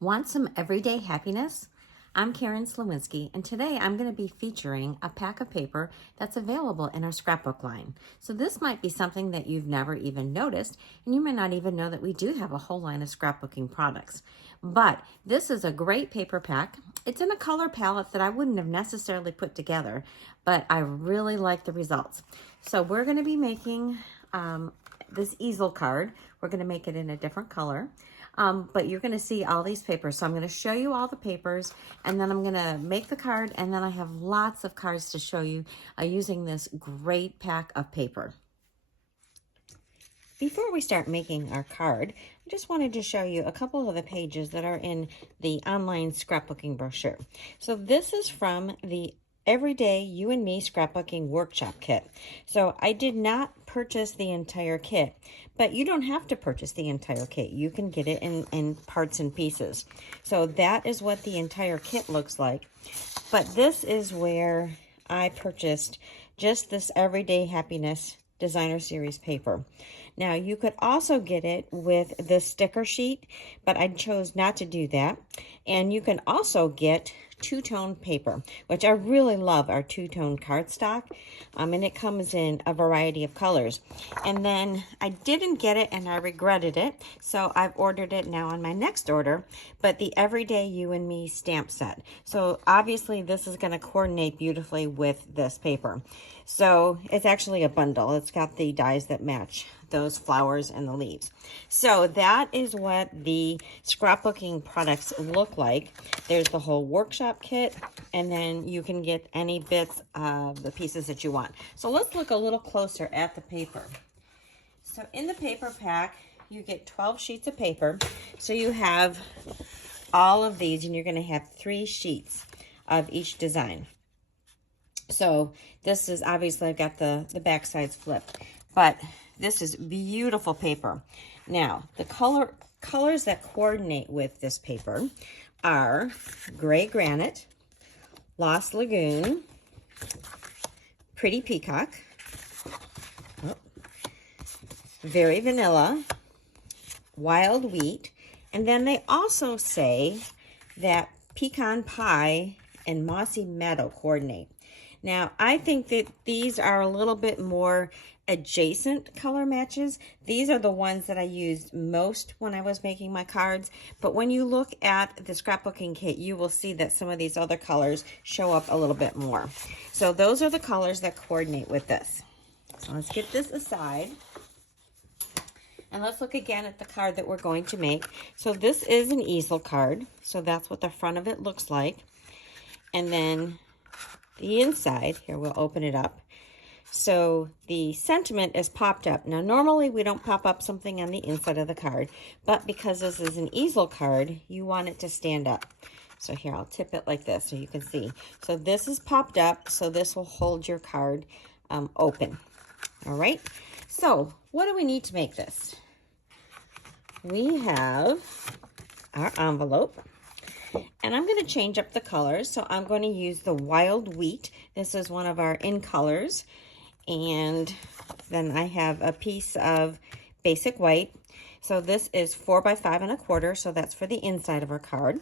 Want some everyday happiness? I'm Karen Slowinski, and today I'm going to be featuring a pack of paper that's available in our scrapbook line. So this might be something that you've never even noticed, and you may not even know that we do have a whole line of scrapbooking products. But this is a great paper pack. It's in a color palette that I wouldn't have necessarily put together, but I really like the results. So we're going to be making this easel card. We're going to make it in a different color. But you're going to see all these papers. So I'm going to show you all the papers, and then I'm going to make the card, and then I have lots of cards to show you using this great pack of paper. Before we start making our card, I just wanted to show you a couple of the pages that are in the online scrapbooking brochure. So this is from the Everyday You and Me Scrapbooking Workshop Kit. So I did not purchase the entire kit, but you don't have to purchase the entire kit. You can get it in parts and pieces. So that is what the entire kit looks like. But this is where I purchased just this Everyday Happiness Designer Series paper. Now, you could also get it with the sticker sheet, but I chose not to do that. And you can also get two-tone paper, which I really love our two-tone cardstock, and it comes in a variety of colors. And then I didn't get it and I regretted it, so I've ordered it now on my next order, but the Everyday You and Me stamp set. So obviously this is going to coordinate beautifully with this paper. So it's actually a bundle. It's got the dies that match those flowers and the leaves. So that is what the scrapbooking products look like. There's the whole workshop kit, and then you can get any bits of the pieces that you want. So let's look a little closer at the paper. So in the paper pack, you get 12 sheets of paper. So you have all of these, and you're going to have 3 sheets of each design. So this is obviously, I've got the back sides flipped, but this is beautiful paper. Now, the colors that coordinate with this paper are Gray Granite, Lost Lagoon, Pretty Peacock, Very Vanilla, Wild Wheat, and then they also say that Pecan Pie and Mossy Meadow coordinate. Now, I think that these are a little bit more adjacent color matches. These are the ones that I used most when I was making my cards. But when you look at the scrapbooking kit, you will see that some of these other colors show up a little bit more. So those are the colors that coordinate with this. So let's get this aside. And let's look again at the card that we're going to make. So this is an easel card. So that's what the front of it looks like. And then the inside, here we'll open it up. So the sentiment is popped up. Now normally we don't pop up something on the inside of the card, but because this is an easel card, you want it to stand up. So here, I'll tip it like this so you can see. So this is popped up, so this will hold your card open. All right, so what do we need to make this? We have our envelope. And I'm going to change up the colors. So I'm going to use the Wild Wheat. This is one of our in colors. And then I have a piece of basic white. So this is 4 by 5 1/4. So that's for the inside of our card.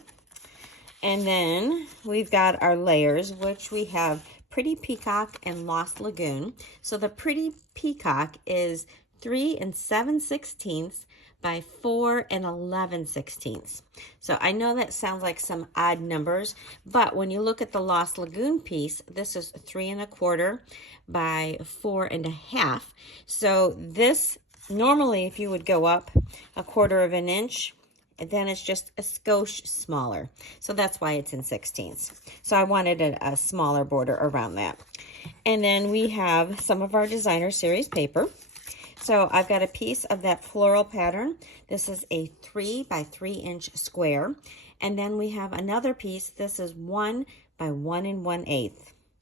And then we've got our layers, which we have Pretty Peacock and Lost Lagoon. So the Pretty Peacock is 3 7/16 by 4 11/16. So I know that sounds like some odd numbers, but when you look at the Lost Lagoon piece, this is 3 1/4 by 4 1/2. So this, normally if you would go up 1/4 of an inch, then it's just a skosh smaller. So that's why it's in 16ths. So I wanted a smaller border around that. And then we have some of our Designer Series paper. So I've got a piece of that floral pattern. This is a 3 by 3 inch square. And then we have another piece. This is 1 by 1 1/8.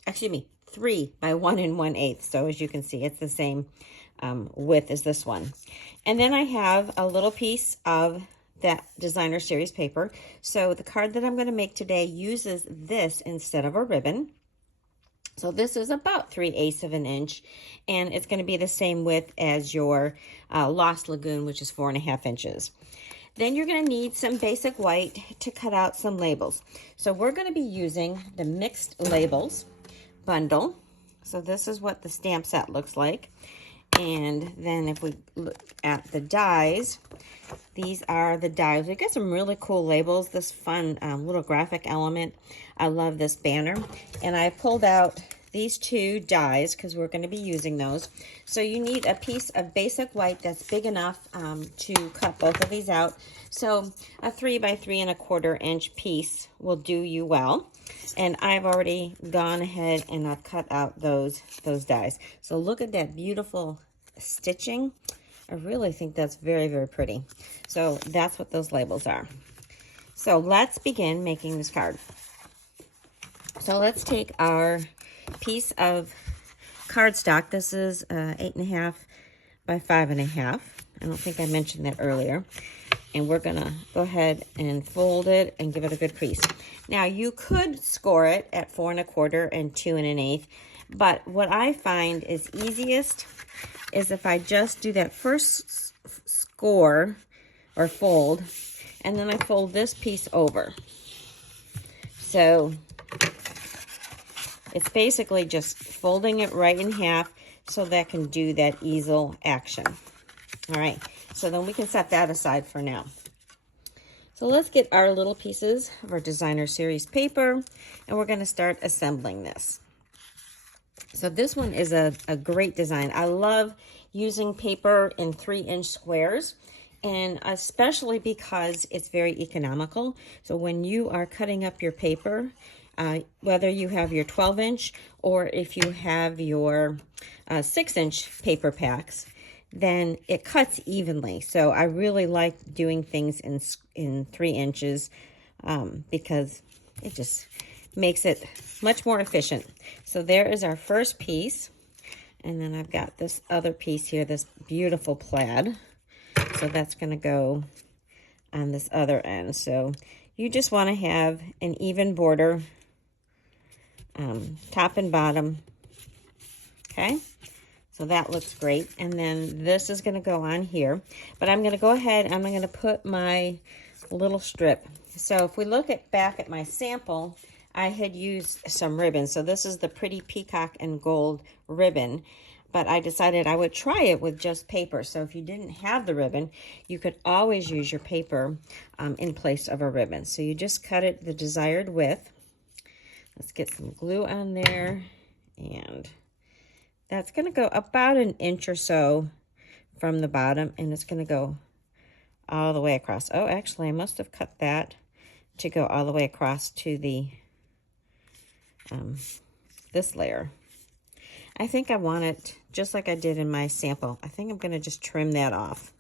Excuse me, 3 by 1 1/8. So as you can see, it's the same width as this one. And then I have a little piece of that Designer Series paper. So the card that I'm going to make today uses this instead of a ribbon. So this is about 3/8 of an inch, and it's going to be the same width as your Lost Lagoon, which is 4 1/2 inches. Then you're going to need some basic white to cut out some labels. So we're going to be using the mixed labels bundle. So this is what the stamp set looks like. And then if we look at the dies, these are the dies. We got some really cool labels, this fun little graphic element. I love this banner. And I pulled out these two dies because we're going to be using those. So you need a piece of basic white that's big enough to cut both of these out. So a 3 by 3 1/4 inch piece will do you well. And I've already gone ahead and I've cut out those dies. So look at that beautiful stitching. I really think that's very, very pretty. So that's what those labels are. So let's begin making this card. So let's take our piece of cardstock. This is 8.5 by 5.5. I don't think I mentioned that earlier. And we're gonna go ahead and fold it and give it a good crease. Now you could score it at 4 1/4 and 2 1/8, but what I find is easiest is if I just do that first score or fold, and then I fold this piece over. So it's basically just folding it right in half so that can do that easel action. All right, so then we can set that aside for now. So let's get our little pieces of our designer series paper, and we're going to start assembling this. So this one is a great design. I love using paper in 3-inch squares, and especially because it's very economical. So when you are cutting up your paper, whether you have your 12-inch or if you have your 6-inch paper packs, then it cuts evenly. So I really like doing things in 3 inches because it just makes it much more efficient. So there is our first piece. And then I've got this other piece here, this beautiful plaid. So that's going to go on this other end. So you just want to have an even border, top and bottom. Okay, so that looks great. And then this is going to go on here. But I'm going to go ahead and I'm going to put my little strip. So if we look back at my sample, I had used some ribbon. So this is the pretty peacock and gold ribbon, but I decided I would try it with just paper. So if you didn't have the ribbon, you could always use your paper in place of a ribbon. So you just cut it the desired width. Let's get some glue on there, and that's going to go about 1 inch or so from the bottom, and it's going to go all the way across. Oh, actually, I must have cut that to go all the way across to the this layer. I think I want it just like I did in my sample. I think I'm going to just trim that off.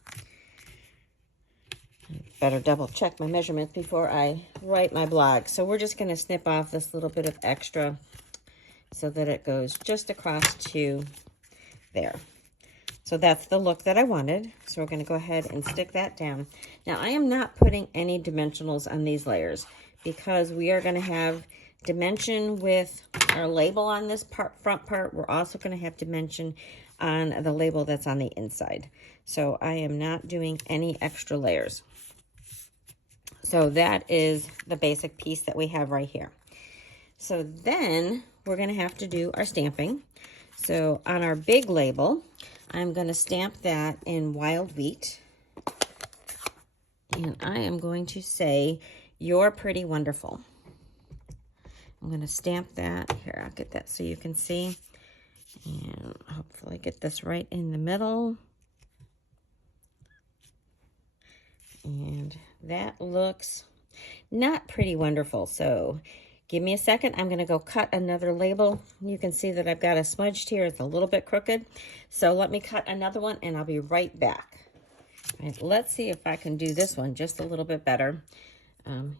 Better double check my measurements before I write my blog. So we're just going to snip off this little bit of extra so that it goes just across to there. So that's the look that I wanted. So we're going to go ahead and stick that down. Now I am not putting any dimensionals on these layers because we are going to have dimension with our label on this front part. We're also going to have dimension on the label that's on the inside. So I am not doing any extra layers. So that is the basic piece that we have right here. So then we're going to have to do our stamping. So on our big label, I'm going to stamp that in wild wheat. And I am going to say, "You're pretty wonderful." I'm going to stamp that. Here, I'll get that so you can see. And hopefully get this right in the middle. And that looks not pretty wonderful. So give me a second. I'm going to go cut another label. You can see that I've got a smudged here. It's a little bit crooked. So let me cut another one and I'll be right back. All right, let's see if I can do this one just a little bit better.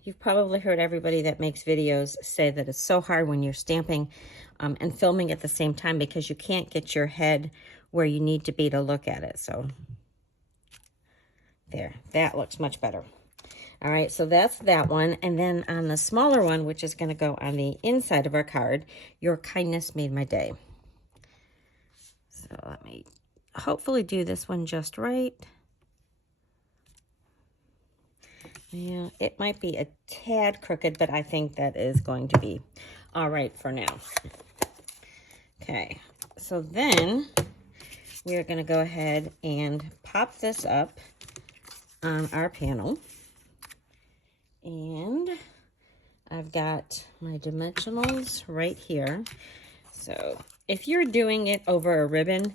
You've probably heard everybody that makes videos say that it's so hard when you're stamping and filming at the same time because you can't get your head where you need to be to look at it. So there, that looks much better. All right, so that's that one. And then on the smaller one, which is going to go on the inside of our card, "Your kindness made my day." So let me hopefully do this one just right. Yeah, it might be a tad crooked, but I think that is going to be all right for now. Okay, so then we're going to go ahead and pop this up on our panel. And I've got my dimensionals right here. So if you're doing it over a ribbon,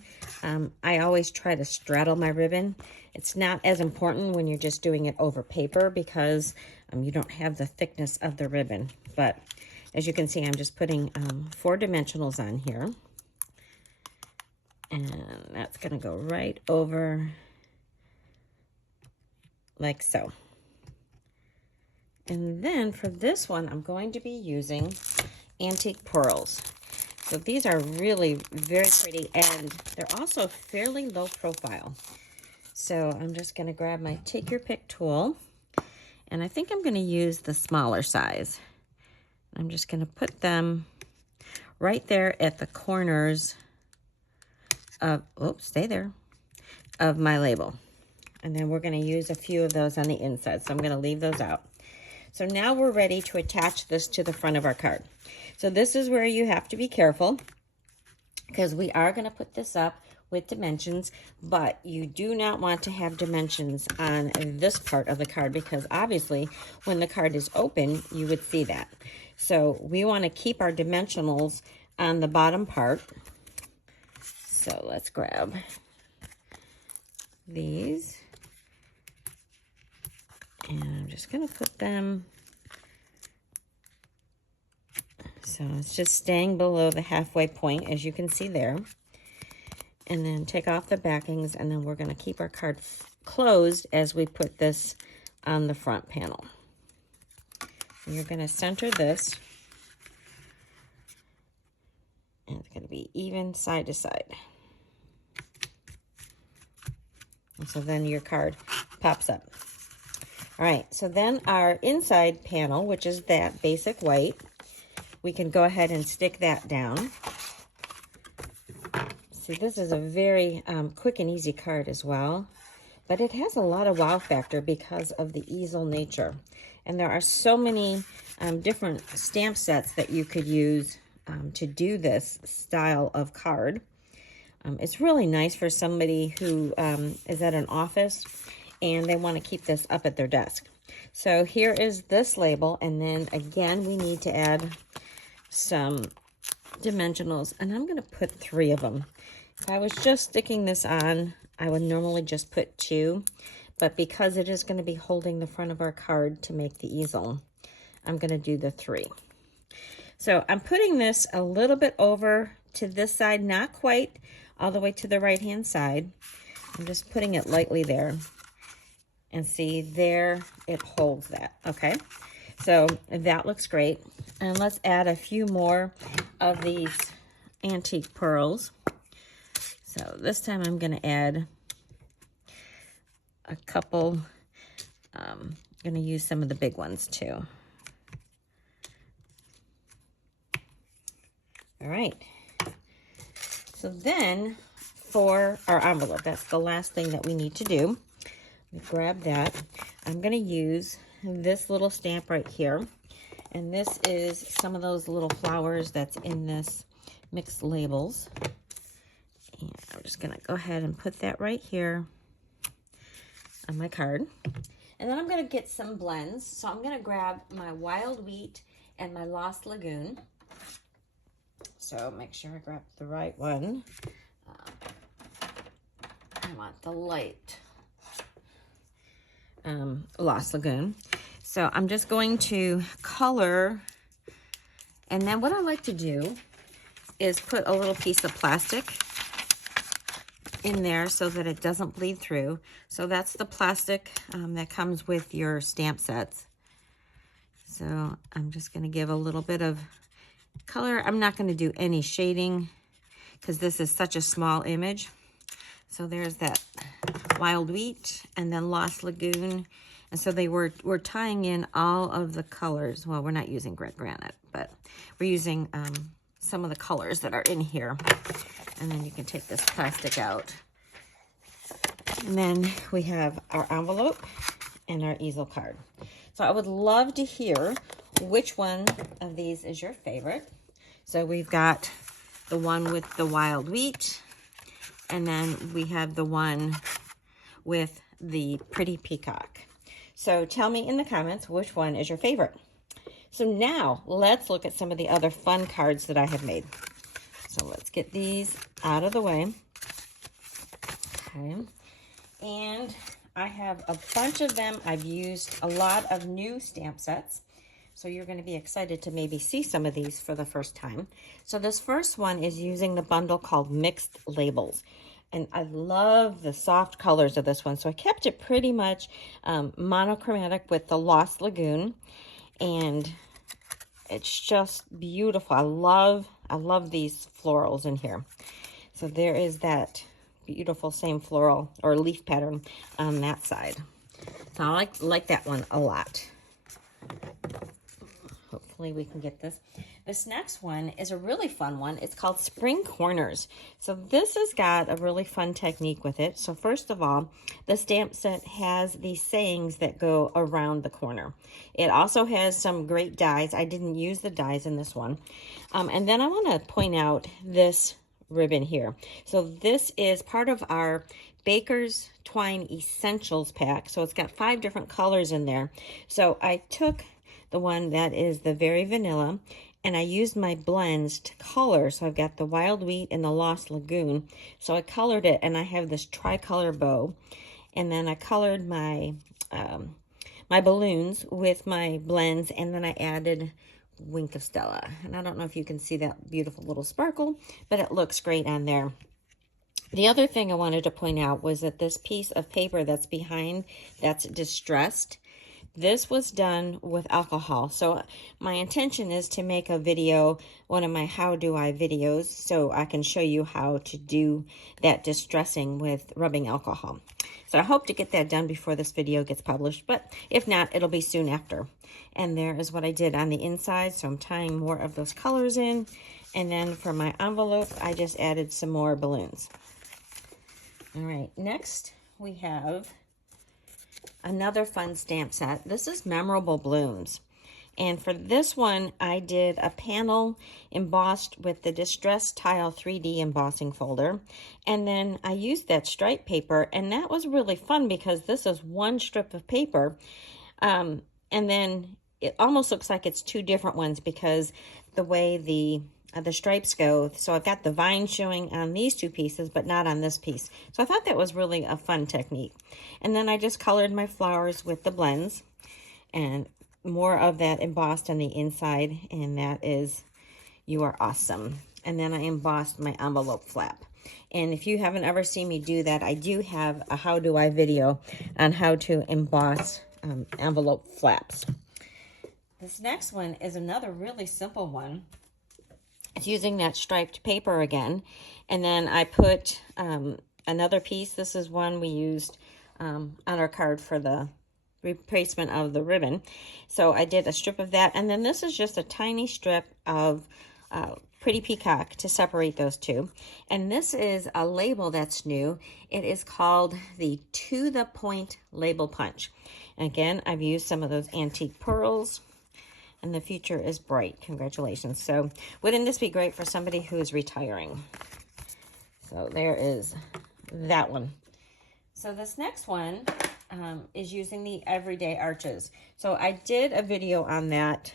I always try to straddle my ribbon. It's not as important when you're just doing it over paper because you don't have the thickness of the ribbon. But as you can see, I'm just putting 4 dimensionals on here. And that's going to go right over like so. And then for this one, I'm going to be using antique pearls. So these are really very pretty, and they're also fairly low profile. So I'm just going to grab my take your pick tool, and I think I'm going to use the smaller size. I'm just going to put them right there at the corners of, stay there, of my label. And then we're going to use a few of those on the inside, so I'm going to leave those out. So now we're ready to attach this to the front of our card. So this is where you have to be careful because we are going to put this up with dimensions, but you do not want to have dimensions on this part of the card because obviously when the card is open, you would see that. So we want to keep our dimensionals on the bottom part. So let's grab these. And I'm just going to put them, so it's just staying below the halfway point, as you can see there. And then take off the backings, and then we're going to keep our card closed as we put this on the front panel. And you're going to center this, and it's going to be even side to side. And so then your card pops up. All right, so then our inside panel, which is that basic white, we can go ahead and stick that down. See, this is a very quick and easy card as well, but it has a lot of wow factor because of the easel nature. And there are so many different stamp sets that you could use to do this style of card. It's really nice for somebody who is at an office and they want to keep this up at their desk. So here is this label, and then again we need to add some dimensionals, and I'm going to put 3 of them. If I was just sticking this on, I would normally just put 2, but because it is going to be holding the front of our card to make the easel, I'm going to do the 3. So I'm putting this a little bit over to this side, not quite all the way to the right hand side. I'm just putting it lightly there. And see, there it holds that, okay? So that looks great. And let's add a few more of these antique pearls. So this time I'm going to add a couple. I'm going to use some of the big ones too. All right. So then for our envelope, that's the last thing that we need to do. Grab that. I'm going to use this little stamp right here, and this is some of those little flowers that's in this mixed labels. And I'm just going to go ahead and put that right here on my card. And then I'm going to get some blends. So I'm going to grab my Wild Wheat and my Lost Lagoon. So make sure I grab the right one. I want the light Lost Lagoon. So I'm just going to color, and then what I like to do is put a little piece of plastic in there so that it doesn't bleed through. So that's the plastic that comes with your stamp sets. So I'm just going to give a little bit of color. I'm not going to do any shading because this is such a small image. So there's that Wild Wheat and then Lost Lagoon. And so we're tying in all of the colors. Well, we're not using Gray Granite, but we're using some of the colors that are in here. And then you can take this plastic out. And then we have our envelope. and our easel card. So I would love to hear which one of these is your favorite. So we've got the one with the wild wheat, and then we have the one with the pretty peacock. So tell me in the comments which one is your favorite. So now let's look at some of the other fun cards that I have made. So let's get these out of the way. Okay. And I have a bunch of them. I've used a lot of new stamp sets. So you're going to be excited to maybe see some of these for the first time. So this first one is using the bundle called Mixed Labels. And I love the soft colors of this one. So I kept it pretty much monochromatic with the Lost Lagoon. And it's just beautiful. I love these florals in here. So there is that beautiful same floral or leaf pattern on that side. So I like that one a lot. Hopefully we can get this. This next one is a really fun one. It's called Spring Corners. So this has got a really fun technique with it. So first of all, the stamp set has these sayings that go around the corner. It also has some great dies. I didn't use the dies in this one. And then I want to point out this ribbon here. So this is part of our Baker's Twine Essentials pack. So it's got 5 different colors in there. So I took the one that is the Very Vanilla, and I used my blends to color. So I've got the Wild Wheat and the Lost Lagoon. So I colored it, and I have this tricolor bow. And then I colored my my balloons with my blends, and then I added Wink of Stella. And I don't know if you can see that beautiful little sparkle, but it looks great on there. The other thing I wanted to point out was that this piece of paper that's behind, that's distressed, this was done with alcohol. So my intention is to make a video, one of my how do I videos, so I can show you how to do that distressing with rubbing alcohol. So I hope to get that done before this video gets published, but if not, it'll be soon after. And there is what I did on the inside. So I'm tying more of those colors in. And then for my envelope, I just added some more balloons. All right, next we have another fun stamp set. This is Memorable Blooms. And for this one, I did a panel embossed with the Distress Tile 3D embossing folder. And then I used that stripe paper, and that was really fun because this is one strip of paper. And then it almost looks like it's 2 different ones because the way the stripes go. So I've got the vine showing on these 2 pieces, but not on this piece. So I thought that was really a fun technique. And then I just colored my flowers with the blends, and more of that embossed on the inside, and that is You Are Awesome. And then I embossed my envelope flap. And if you haven't ever seen me do that, I do have a how do I video on how to emboss envelope flaps. This next one is another really simple one. It's using that striped paper again. And then I put another piece. This is one we used on our card for the replacement of the ribbon. So I did a strip of that. And then this is just a tiny strip of Pretty Peacock to separate those 2. And this is a label that's new. It is called the To The Point Label Punch. And again, I've used some of those antique pearls. And the future is bright. Congratulations. So wouldn't this be great for somebody who is retiring? So there is that one. So this next one is using the Everyday Arches. So I did a video on that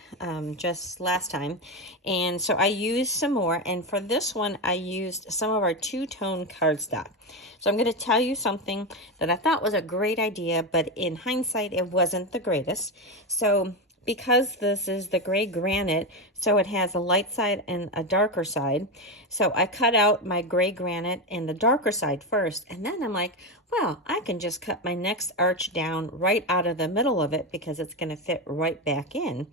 just last time. And so I used some more. And for this one, I used some of our 2-tone cardstock. So I'm going to tell you something that I thought was a great idea, but in hindsight, it wasn't the greatest. So because this is the Gray Granite, so it has a light side and a darker side. So I cut out my Gray Granite and the darker side first. And then I'm like, well, I can just cut my next arch down right out of the middle of it because it's going to fit right back in.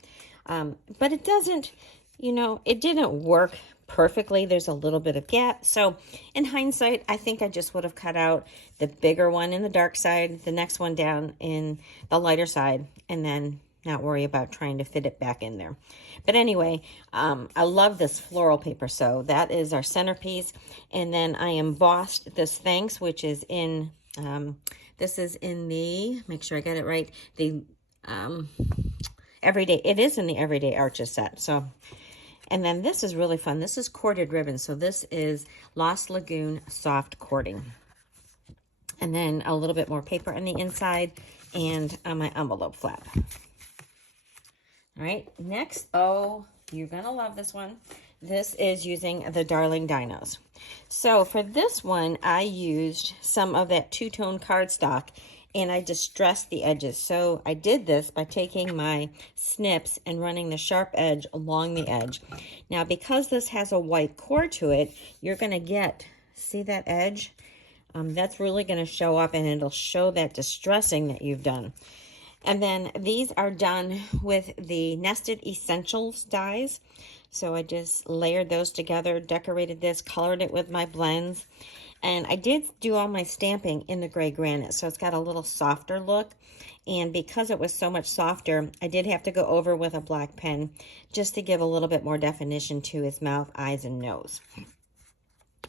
But it doesn't, you know, it didn't work perfectly. There's a little bit of gap. So in hindsight, I think I just would have cut out the bigger one in the dark side, the next one down in the lighter side, and then not worry about trying to fit it back in there. But anyway, I love this floral paper. So that is our centerpiece. And then I embossed this Thanks, which is in This is in the, make sure I got it right, the everyday, it is in the Everyday Arches set. So, and then this is really fun. This is corded ribbon. So this is Lost Lagoon soft cording. And then a little bit more paper on the inside and on my envelope flap. All right, next, oh, you're gonna love this one. This is using the Darling Dinos. So for this one, I used some of that two-tone cardstock and I distressed the edges. So I did this by taking my snips and running the sharp edge along the edge. Now, because this has a white core to it, you're gonna get, see that edge? That's really gonna show up and it'll show that distressing that you've done. And then these are done with the Nested Essentials dies. So I just layered those together, decorated this, colored it with my blends. And I did do all my stamping in the Gray Granite, so it's got a little softer look. And because it was so much softer, I did have to go over with a black pen just to give a little bit more definition to his mouth, eyes, and nose.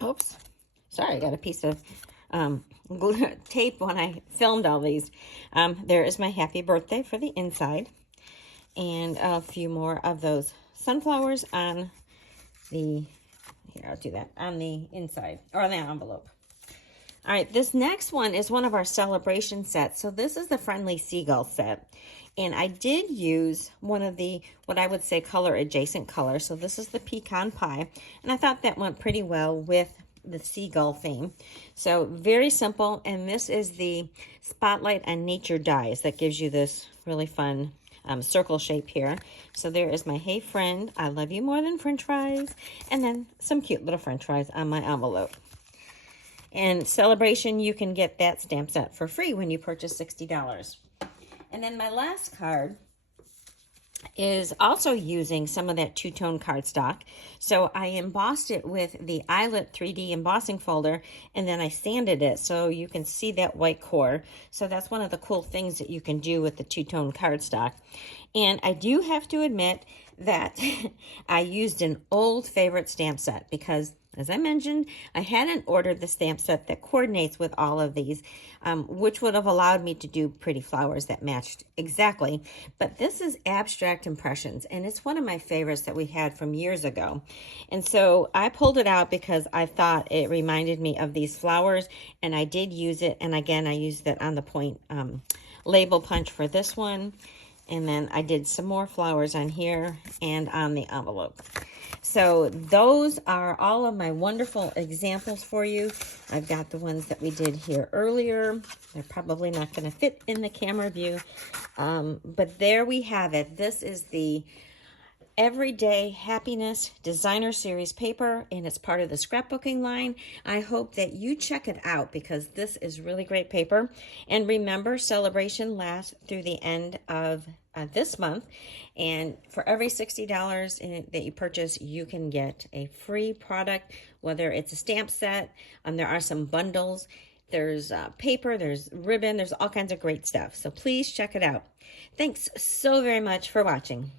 Oops. Sorry, I got a piece of tape when I filmed all these. There is my happy birthday for the inside. And a few more of those sunflowers on the, here, I'll do that, on the inside, or on the envelope. All right, this next one is one of our celebration sets. So this is the Friendly Seagull set. And I did use one of the, what I would say, color adjacent colors. So this is the pecan pie. And I thought that went pretty well with the seagull theme. So very simple. And this is the Spotlight on Nature dies that gives you this really fun circle shape here. So there is my Hey Friend, I love you more than French fries, and then some cute little French fries on my envelope. And Celebration, you can get that stamp set for free when you purchase $60. And then my last card is also using some of that two-tone cardstock. So I embossed it with the Eyelet 3D embossing folder, and then I sanded it so you can see that white core. So that's one of the cool things that you can do with the two-tone cardstock. And I do have to admit that I used an old favorite stamp set because, as I mentioned, I hadn't ordered the stamp set that coordinates with all of these, which would have allowed me to do pretty flowers that matched exactly. But this is Abstract Impressions, and it's one of my favorites that we had from years ago. And so I pulled it out because I thought it reminded me of these flowers, and I did use it. And again, I used it on the point label punch for this one. And then I did some more flowers on here and on the envelope. So those are all of my wonderful examples for you. I've got the ones that we did here earlier. They're probably not going to fit in the camera view. But there we have it. This is the Everyday Happiness Designer Series paper, and it's part of the scrapbooking line. I hope that you check it out because this is really great paper. And remember, Celebration lasts through the end of this month, and for every $60 that you purchase, you can get a free product, whether it's a stamp set, there are some bundles, there's paper, there's ribbon, there's all kinds of great stuff. So please check it out. Thanks so very much for watching.